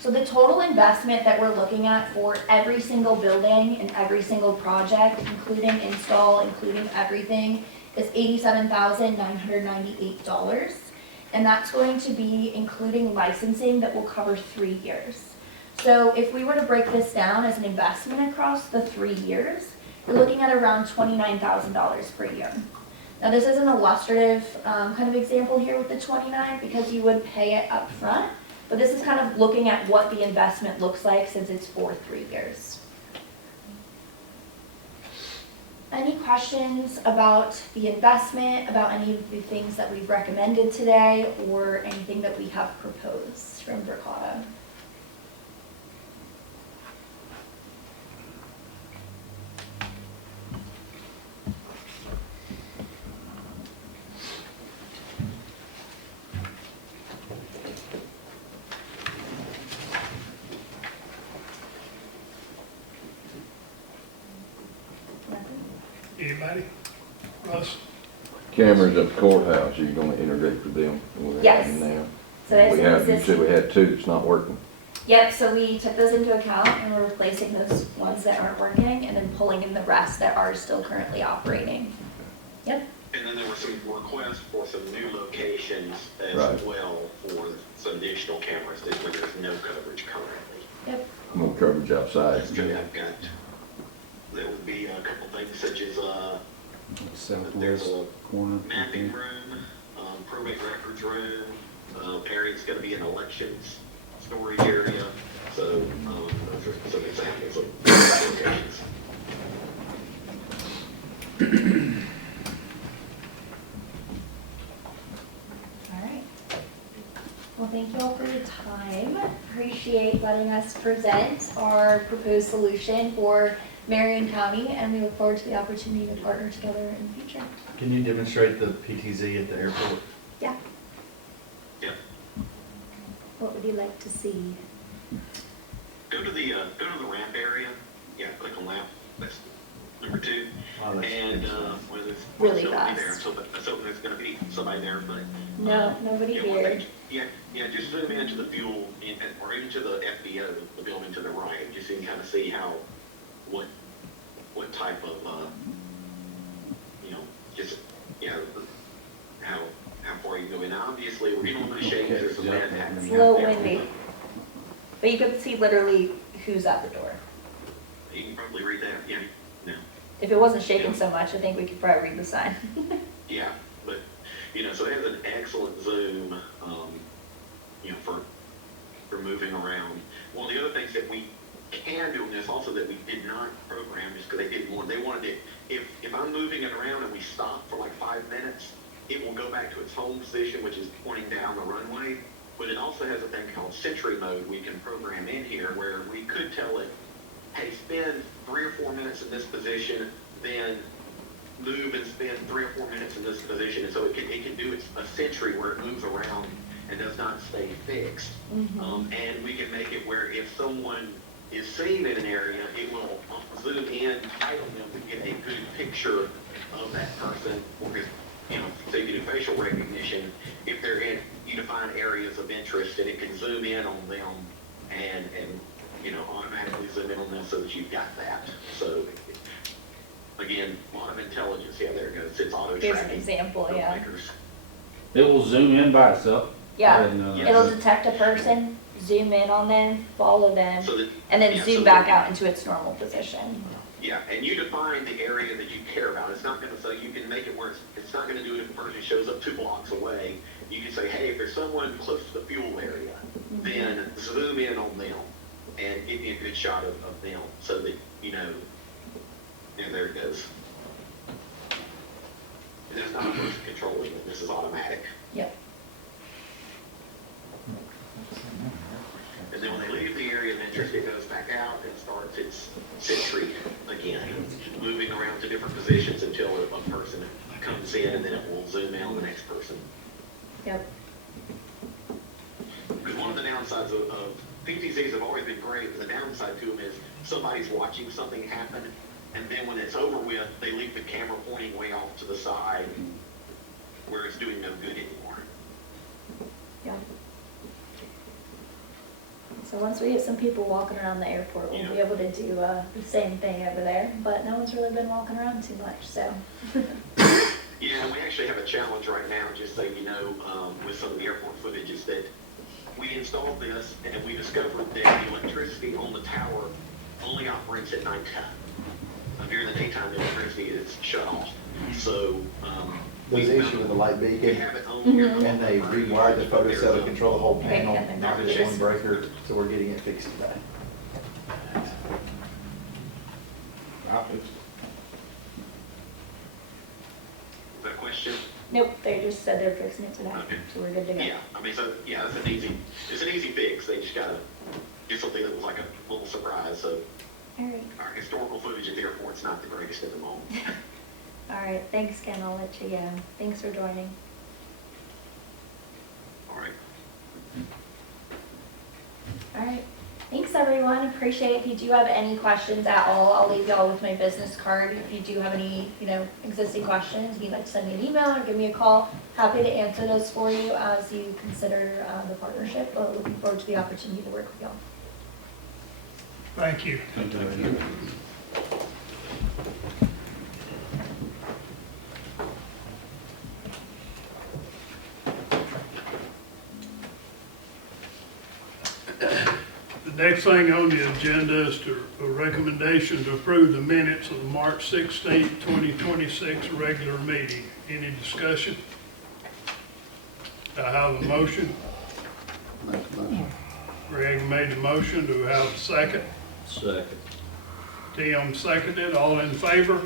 So the total investment that we're looking at for every single building and every single project, including install, including everything, is $87,998. And that's going to be including licensing that will cover 3 years. So if we were to break this down as an investment across the 3 years, you're looking at around $29,000 per year. Now this is an illustrative kind of example here with the 29 because you would pay it up front, but this is kind of looking at what the investment looks like since it's for 3 years. Any questions about the investment, about any of the things that we've recommended today, or anything that we have proposed from Verkada? Anybody? Russ? Cameras at the courthouse, you're gonna integrate with them? Yes. Now. So as We an have, you said we existing, had 2 that's not working. Yep, so we took those into account and we're replacing those ones that aren't working and then pulling in the rest that are still currently operating. Yep. And then there were some requests for some new locations as Right. well for some additional cameras where there's no coverage currently. Yep. More coverage outside. That's good. I've got, there would be a couple things such as, there's a corner. mapping room, probate records room, area's gonna be an elections storage area. So, those are some examples of locations. All right. Well, thank you all for your time. Appreciate letting us present our proposed solution for Marion County, and we look forward to the opportunity to partner together in the future. Can you demonstrate the PTZ at the airport? Yeah. Yeah. What would you like to see? Go to the ramp area. Yeah, click on that. That's number 2. Oh, that's And, interesting. well, there's Really nobody there, fast. so there's gonna be somebody there, but. No, nobody yeah, one here. thing- Yeah, just zoom into the fuel, or into the FBO, the building to the right, just so you can kind of see how, what type of, just, how far you go in. Obviously, we're getting a little shady, there's some red hats. It's a little windy. But you can see literally who's at the door. You can probably read that, yeah, no. If it wasn't shaking so much, I think we could probably read the sign. Yeah, but, so it has an excellent zoom, for moving around. One of the other things that we can do in this also that we did not program just because they wanted it, if I'm moving it around and we stop for like 5 minutes, it will go back to its home position, which is pointing down the runway. But it also has a thing called Sentry mode we can program in here where we could tell it, hey, spend 3 or 4 minutes in this position, then move and spend 3 or 4 minutes in this position. And so it can do a sentry where it moves around and does not stay fixed. And we can make it where if someone is seen in an area, it will zoom in, title them to get a good picture of that person. Or if, so you can do facial recognition. If they're in, you define areas of interest, and it can zoom in on them and automatically zoom in on them so that you've got that. So again, a lot of intelligence. Yeah, there it goes. It's auto Here's tracking. an example, yeah. It will zoom in by itself. I Yeah, didn't know that. it'll detect a person, zoom in on them, follow them, So that, and then yeah, zoom so back that- out into its normal position. Yeah, and you define the area that you care about. It's not gonna, so you can make it where it's not gonna do it if the person shows up 2 blocks away. You can say, hey, if there's someone close to the fuel area, then zoom in on them and give me a good shot of them so that, there it goes. And that's not a person controlling it, this is automatic. Yep. And then when they leave the area of interest, it goes back out and starts its sentry again, moving around to different positions until a person comes in, and then it will zoom in on the next person. Yep. Because one of the downsides of PTZs have always been great, but the downside to them is somebody's watching something happen, and then when it's over with, they leave the camera pointing way off to the side where it's doing no good anymore. Yeah. So once we get some people walking around the airport, we'll be able to do the same thing over there. But no one's really been walking around too much, so. Yeah, we actually have a challenge right now, just so you know, with some of the airport footage, is that we installed this and we discovered that the electricity on the tower only operates at nighttime. During the daytime, the electricity is shut off. So, There's the issue with the light we beacon, have it on here. and they rewired the photocell to control the whole panel, Okay, not just one breaker, so we're getting it fixed today. I'll fix it. Is that a question? Nope, they just said they're fixing it today, Okay. so we're good to go. Yeah, it's an easy fix. They just gotta do something that was like a little surprise. So All right. our historical footage at the airport's not the greatest at the moment. All right, thanks, Ken. I'll let you go. Thanks for joining. All right. All right. Thanks, everyone. everyone. Appreciate if you do have any questions at all. I'll leave y'all with my business card. If you do have any, existing questions, you'd like to send me an email or give me a call. Happy to answer those for you as you consider the partnership. Looking forward to the opportunity to work with y'all. Thank you. Thank you. The next thing on the agenda is a recommendation to approve the minutes of the March 16, 2026 regular meeting. Any discussion? Do I have a motion? Make a motion. Greg made the motion. Do we have a second? Second. Tim seconded. All in favor?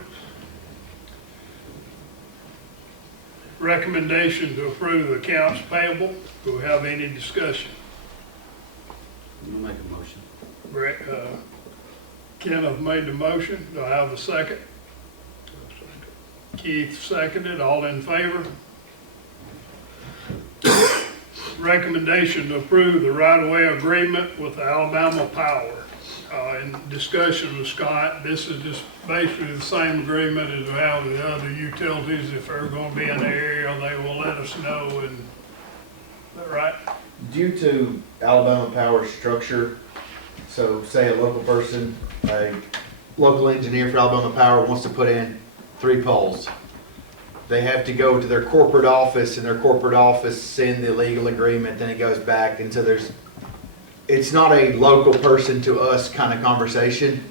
Recommendation to approve accounts payable. Do we have any discussion? I'll make a motion. Kenneth made the motion. Do I have a second? Keith seconded. All in favor? Recommendation to approve the right-of-way agreement with Alabama Power. In discussion with Scott, this is just basically the same agreement as we have with the other utilities. If they're going to be in the area, they will let us know. And is that right? Due to Alabama Power's structure, so say a local person, a local engineer for Alabama Power wants to put in 3 poles. They have to go to their corporate office, and their corporate office send the legal agreement, then it goes back, and so it's not a local person to us kind of conversation.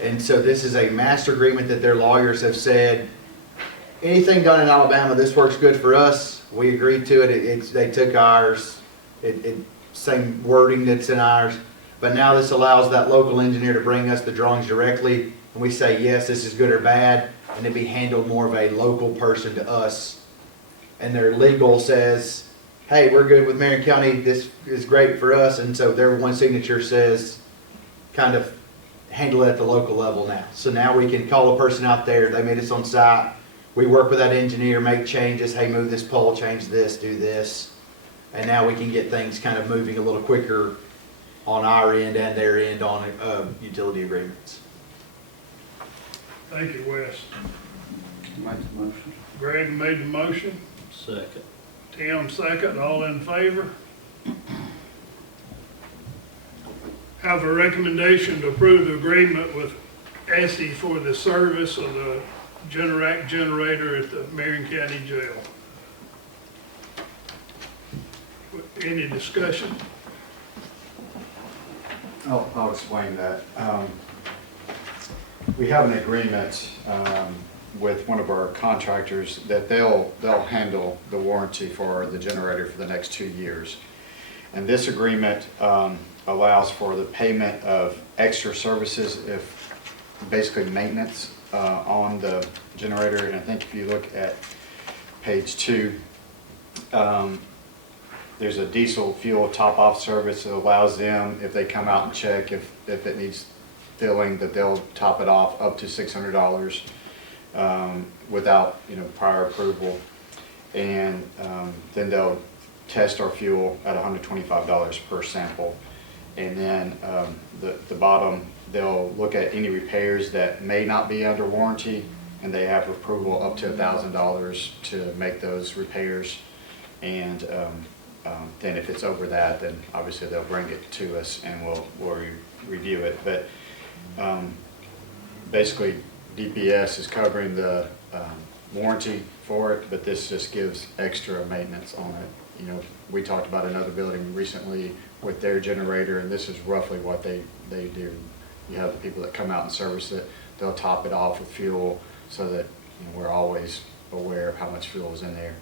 And so this is a master agreement that their lawyers have said, anything done in Alabama, this works good for us. We agreed to it. They took ours. Same wording that's in ours. But now this allows that local engineer to bring us the drawings directly, and we say, yes, this is good or bad, and it'd be handled more of a local person to us. And their legal says, hey, we're good with Marion County, this is great for us, and so their one signature says, kind of handle it at the local level now. So now we can call a person out there, they meet us on site, we work with that engineer, make changes, hey, move this pole, change this, do this, and now we can get things kind of moving a little quicker on our end and their end on utility agreements. Thank you, Wes. Make the motion. Greg made the motion. Second. Tim second. All in favor? Have a recommendation to approve the agreement with ESSI for the service of the generator at the Marion County Jail. Any discussion? I'll explain that. We have an agreement with one of our contractors that they'll handle the warranty for the generator for the next 2 years. And this agreement allows for the payment of extra services, if basically maintenance on the generator. And I think if you look at page 2, there's a diesel fuel top-off service that allows them, if they come out and check if it needs filling, that they'll top it off up to $600 without prior approval. And then they'll test our fuel at $125 per sample. And then the bottom, they'll look at any repairs that may not be under warranty, and they have approval up to $1,000 to make those repairs. And then if it's over that, then obviously they'll bring it to us and we'll review it. But basically DPS is covering the warranty for it, but this just gives extra maintenance on it. We talked about another building recently with their generator, and this is roughly what they do. You have the people that come out and service it, they'll top it off with fuel so that we're always aware of how much fuel is in there.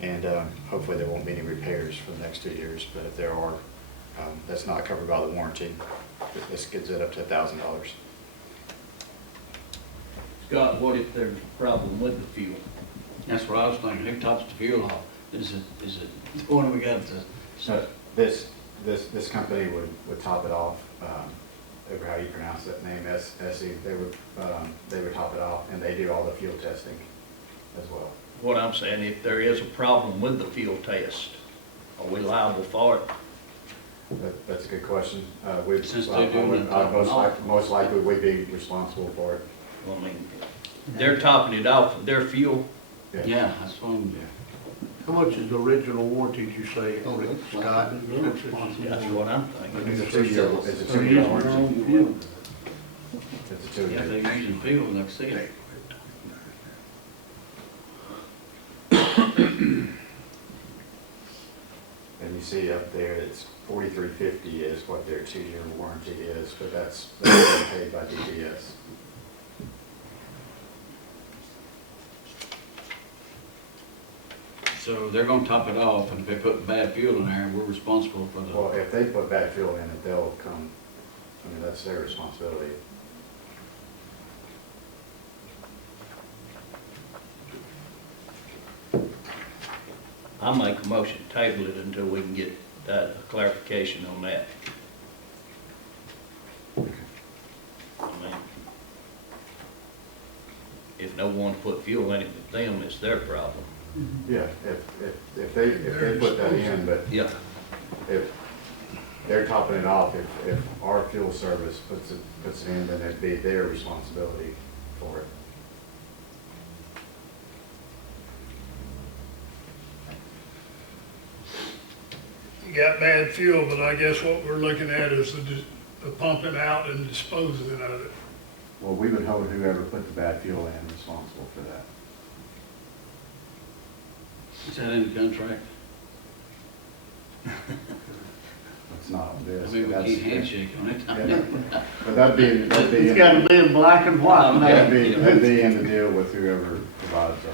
And hopefully there won't be any repairs for the next 2 years, but if there are, that's not covered by the warranty. This gets it up to $1,000. Scott, what if there's a problem with the fuel? That's what I was thinking. Who tops the fuel off? Is it the one we got to? So this company would top it off. Over how you pronounce that name, ESSI. They would top it off, and they do all the fuel testing as well. What I'm saying, if there is a problem with the fuel test, are we liable for it? That's a good question. We, Since they're doing it, most likely we'd be responsible for it. Well, I mean, they're topping it off with their fuel. Yeah. Yeah, that's what I'm, How much is the original warranty, did you say, Scott? that's what I'm thinking. It's a 2-year, it's a 2-year warranty. It's a 2-year. Yeah, they're using fuel, and like I said. And you see up there, it's $43.50 is what their 2-year warranty is, but that's paid by DPS. So they're gonna top it off, and if they put bad fuel in there, we're responsible for Well, the, if they put bad fuel in it, they'll come, I mean, that's their responsibility. I'll make a motion, to table it until we can get clarification on that. I mean, if no one put fuel in it with them, it's their problem. Yeah, if they put that in, but Yeah. if they're topping it off, if our fuel service puts it in, then it'd be their responsibility for it. You got bad fuel, but I guess what we're looking at is the pumping out and disposing of it. Well, we would hold whoever put the bad fuel in responsible for that. Is that in the contract? It's not on this. I mean, we but can't that's- handshake on it. Yeah. But that'd be. It's gotta be in black and white. That'd be in the deal with whoever provides our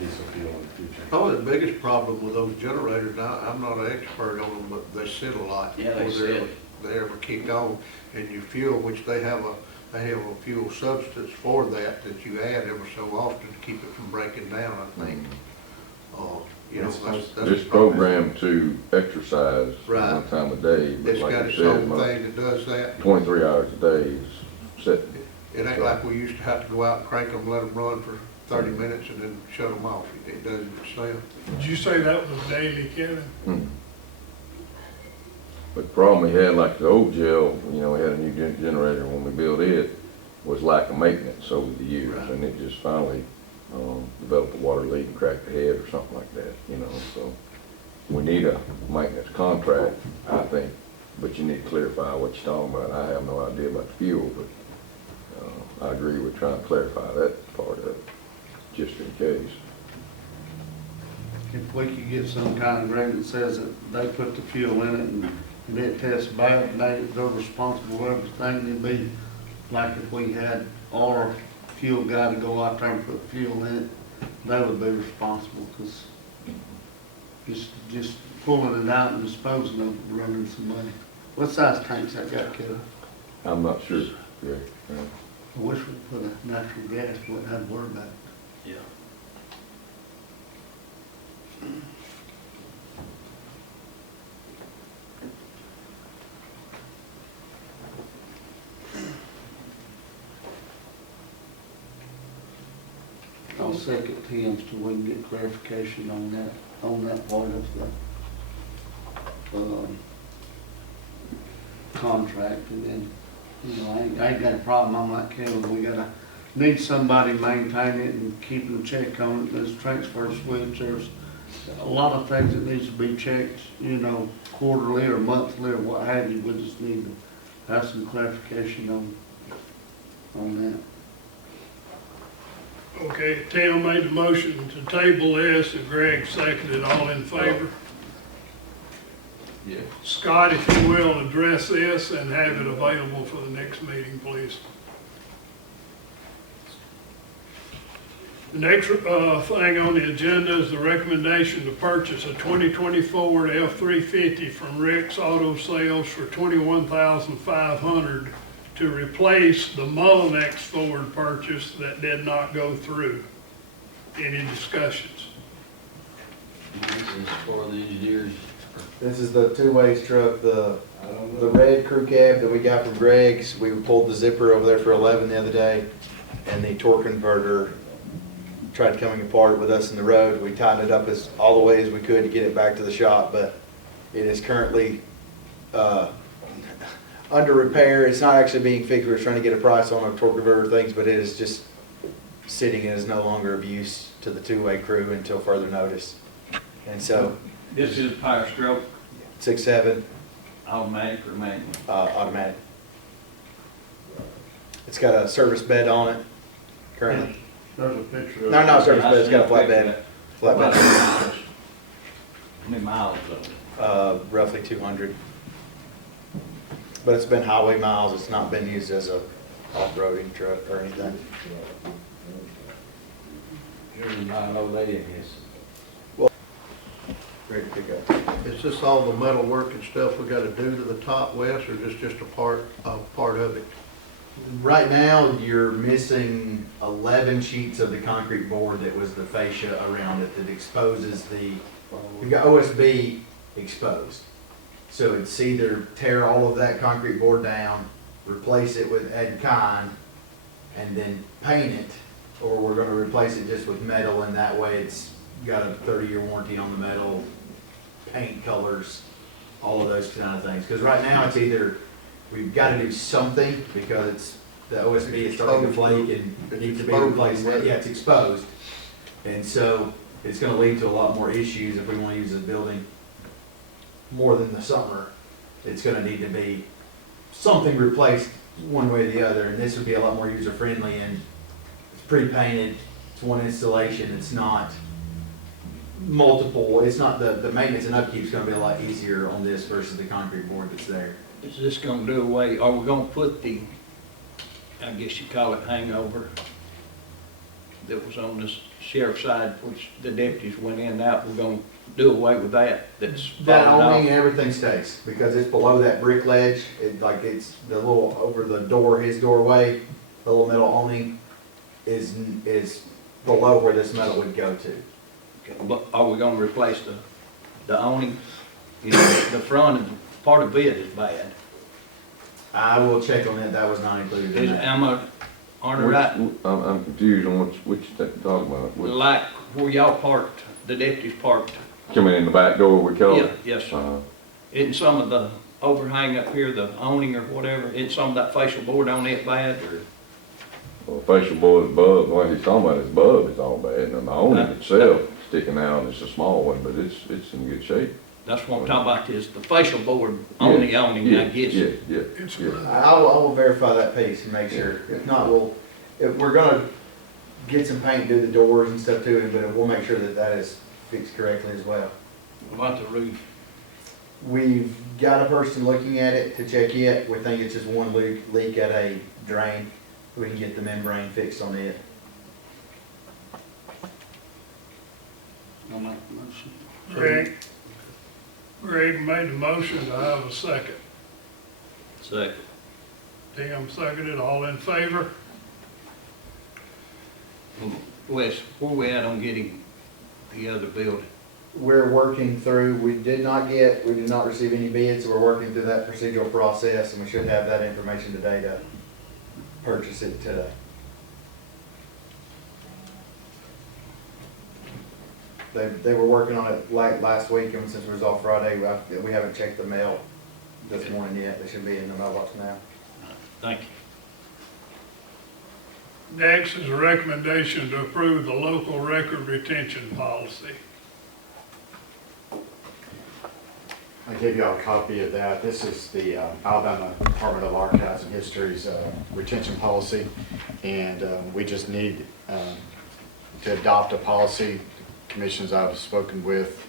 diesel fuel in the future. Probably the biggest problem with those generators, I'm not an expert on them, but they sit a lot. Yeah, they before sit. They ever kick on, and your fuel, which they have a fuel substance for that you add every so often to keep it from breaking down, I think. You know, that's. It's programmed to exercise Right. one time a day, but It's got like its you said, own my thing that does that. 23 hours a day is set. It ain't like we used to have to go out and crank them, let them run for 30 minutes and then shut them off. It does it itself. Did you say that was daily, Kevin? But the problem we had, like the old jail, you know, we had a new generator when we built it, was lack of maintenance over the years, Right. and it just finally developed a water leak and cracked the head or something like that, you know, so we need a maintenance contract, I think, but you need to clarify what you're talking about. I have no idea about the fuel, but I agree with trying to clarify that part of it, just in case. If we could get some kind of agreement that says that they put the fuel in it and it tests bad, and they're responsible for everything, it'd be like if we had our fuel guy to go out there and put fuel in it, they would be responsible, because just pulling it out and disposing of it, running some money. What size tanks that got, Kevin? I'm not sure, yeah. I wish we put a natural gas, we wouldn't have to worry about it. Yeah. I'll second Tim's till we can get clarification on that part of the, contract, and then, you know, I ain't got a problem, I'm like Kevin, we need somebody maintain it and keeping a check on it, there's transfer switch, there's a lot of things that needs to be checked, you know, quarterly or monthly or what have you, we just need to have some clarification on that. Okay, Tim made the motion to table this, and Greg seconded. All in favor? Yeah. Scott, if you will, address this and have it available for the next meeting, please. The next thing on the agenda is the recommendation to purchase a 2020 Ford F-350 from Rick's Auto Sales for $21,500 to replace the Mullinax Ford purchase that did not go through. Any discussions? This is for the engineers. This is the two-ways truck, the red crew cab that we got from Greg's. We pulled the zipper over there for 11 the other day, and the torque converter tried coming apart with us in the road. We tightened it up all the way as we could to get it back to the shop, but it is currently under repair. It's not actually being fixed. We're trying to get a price on a torque converter things, but it is just sitting and is no longer of use to the two-way crew until further notice. And so, This is power stroke, 6.7, automatic or manual? automatic. It's got a service bed on it currently. There's a picture of No, it. no service I bed. It's got a see flat picture bed. of Flat that. bed. How many miles of it? Roughly 200. But it's been highway miles. It's not been used as a off-roading truck or anything. You're in my old lady, I guess. Ready to pick up. Is this all the metal work and stuff we gotta do to the top, Wes, or just a part of it? Right now, you're missing 11 sheets of the concrete board that was the fascia around it that exposes you've got OSB exposed. So it's either tear all of that concrete board down, replace it with Edcon, and then paint it, or we're gonna replace it just with metal, and that way it's got a 30-year warranty on the metal, paint colors, all of those kind of things. Because right now, it's either, we've gotta do something, because it's, the OSB is starting to flake and it needs to be replaced. Yeah, it's exposed. And so, it's gonna lead to a lot more issues if we wanna use this building more than the summer. It's gonna need to be something replaced one way or the other, and this would be a lot more user-friendly, and it's pre-painted, it's one installation, it's not multiple, it's not, the maintenance and upkeep's gonna be a lot easier on this versus the concrete board that's there. Is this gonna do away, are we gonna put the, I guess you call it hangover, that was on the sheriff's side, which the deputies went in and out, we're gonna do away with that, that's That falling awning and off? everything stays, because it's below that brick ledge, it's the little, over the door, his doorway, the little metal awning is below where this metal would go to. But are we gonna replace the awning? You know, the front and part of it is bad. I will check on that, that was not included in Is, that. aren't I right? I'm confused on which you're talking about. Like where y'all parked, the deputies parked? Coming in the back door, we call Yeah, it? yes, sir. Isn't some of the overhang up here, the awning or whatever, isn't some of that facial board on it bad, or? Well, facial board above, what he's talking about is above is all bad, and the awning itself sticking out, it's a small one, but it's in good shape. That's what I'm talking about, is the facial board on the awning, I guess. Yeah. I will verify that piece and make sure. If not, if we're gonna get some paint, do the doors and stuff too, but we'll make sure that that is fixed correctly as well. What about the roof? We've got a person looking at it to check it. We think it's just one leak at a drain. We can get the membrane fixed on it. I'll make the motion. Greg made the motion, do I have a second? Second. Tim seconded, all in favor? Wes, where we at on getting the other building? We're working through, we did not receive any bids, so we're working through that procedural process, and we should have that information today to purchase it today. They were working on it last week, and since it was off Friday, we haven't checked the mail this morning yet. They should be in the mailbox now. Thank you. Next is a recommendation to approve the local record retention policy. I gave you all a copy of that. This is the Alabama Department of Archives and History's retention policy, and we just need to adopt a policy. Commissions I've spoken with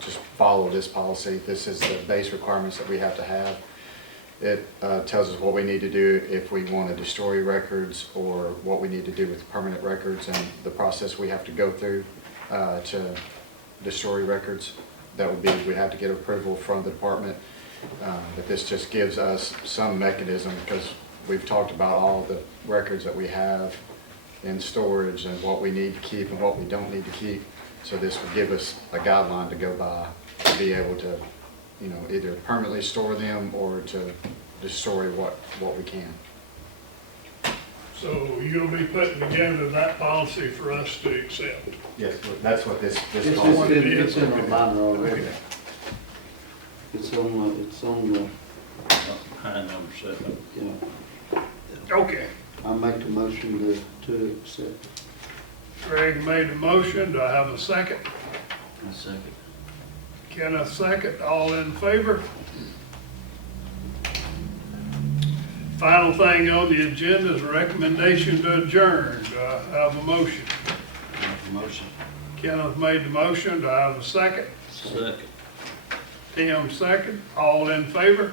just follow this policy. This is the base requirements that we have to have. It tells us what we need to do if we want to destroy records, or what we need to do with permanent records, and the process we have to go through to destroy records. That would be, we have to get approval from the department, but this just gives us some mechanism, because we've talked about all the records that we have in storage and what we need to keep and what we don't need to keep. So this would give us a guideline to go by, to be able to, you know, either permanently store them or to destroy what we can. So you'll be putting together that policy for us to accept? Yes, that's what this It's policy in the binder already. It's on the, Behind number 7. yeah. Okay. I make the motion to accept. Greg made the motion. Do I have a second? A second. Kenneth second. All in favor? Final thing on the agenda is a recommendation to adjourn. Do I have a motion? Motion. Kenneth made the motion. Do I have a second? Second. Tim second. All in favor?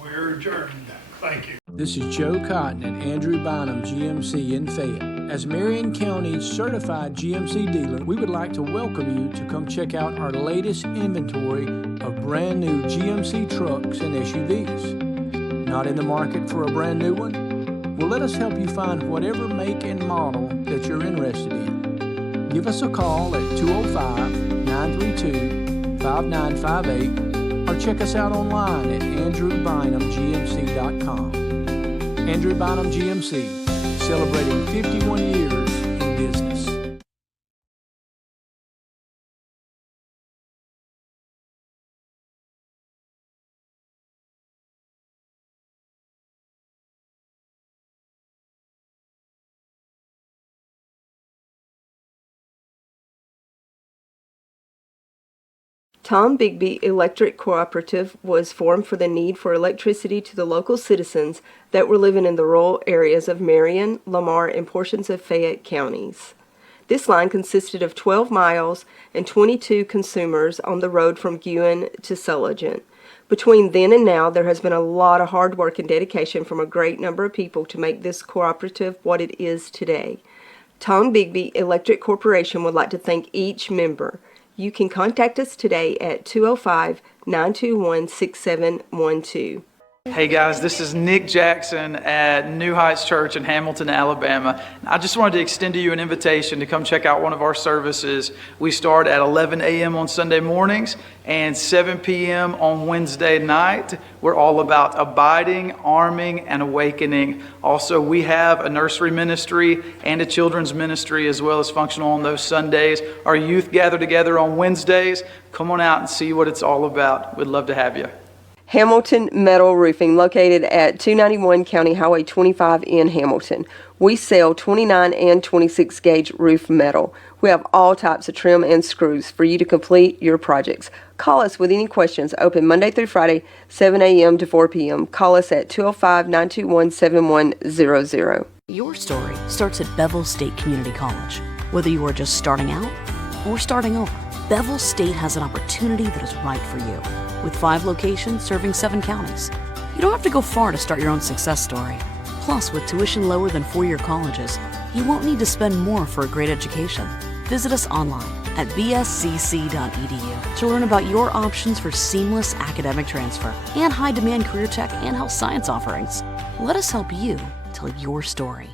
We're adjourned. Thank you. This is Joe Cotton and Andrew Bynum, GMC in Fayette. As Marion County's certified GMC dealer, we would like to welcome you to come check out our latest inventory of brand new GMC trucks and SUVs. Not in the market for a brand new one? Well, let us help you find whatever make and model that you're interested in. Give us a call at 205-932-5958 or check us out online at andrewbynumgmc.com. Andrew Bynum GMC, celebrating 51 years in business. Tom Bigby Electric Cooperative was formed for the need for electricity to the local citizens that were living in the rural areas of Marion, Lamar, and portions of Fayette counties. This line consisted of 12 miles and 22 consumers on the road from Guin to Sulligent. Between then and now, there has been a lot of hard work and dedication from a great number of people to make this cooperative what it is today. Tom Bigby Electric Corporation would like to thank each member. You can contact us today at 205-921-6712. Hey guys, this is Nick Jackson at New Heights Church in Hamilton, Alabama. I just wanted to extend to you an invitation to come check out one of our services. We start at 11 a.m. on Sunday mornings and 7 p.m. on Wednesday night. We're all about abiding, arming, and awakening. Also, we have a nursery ministry and a children's ministry as well as functional on those Sundays. Our youth gather together on Wednesdays. Come on out and see what it's all about. We'd love to have you. Hamilton Metal Roofing, located at 291 County Highway 25 in Hamilton. We sell 29 and 26 gauge roof metal. We have all types of trim and screws for you to complete your projects. Call us with any questions. Open Monday through Friday, 7 a.m. to 4 p.m. Call us at 205-921-7100. Your story starts at Bevel State Community College. Whether you are just starting out or starting over, Bevel State has an opportunity that is right for you. With 5 locations serving 7 counties. You don't have to go far to start your own success story. Plus, with tuition lower than 4-year colleges, you won't need to spend more for a great education. Visit us online at bscc.edu to learn about your options for seamless academic transfer and high-demand career tech and health science offerings. Let us help you tell your story.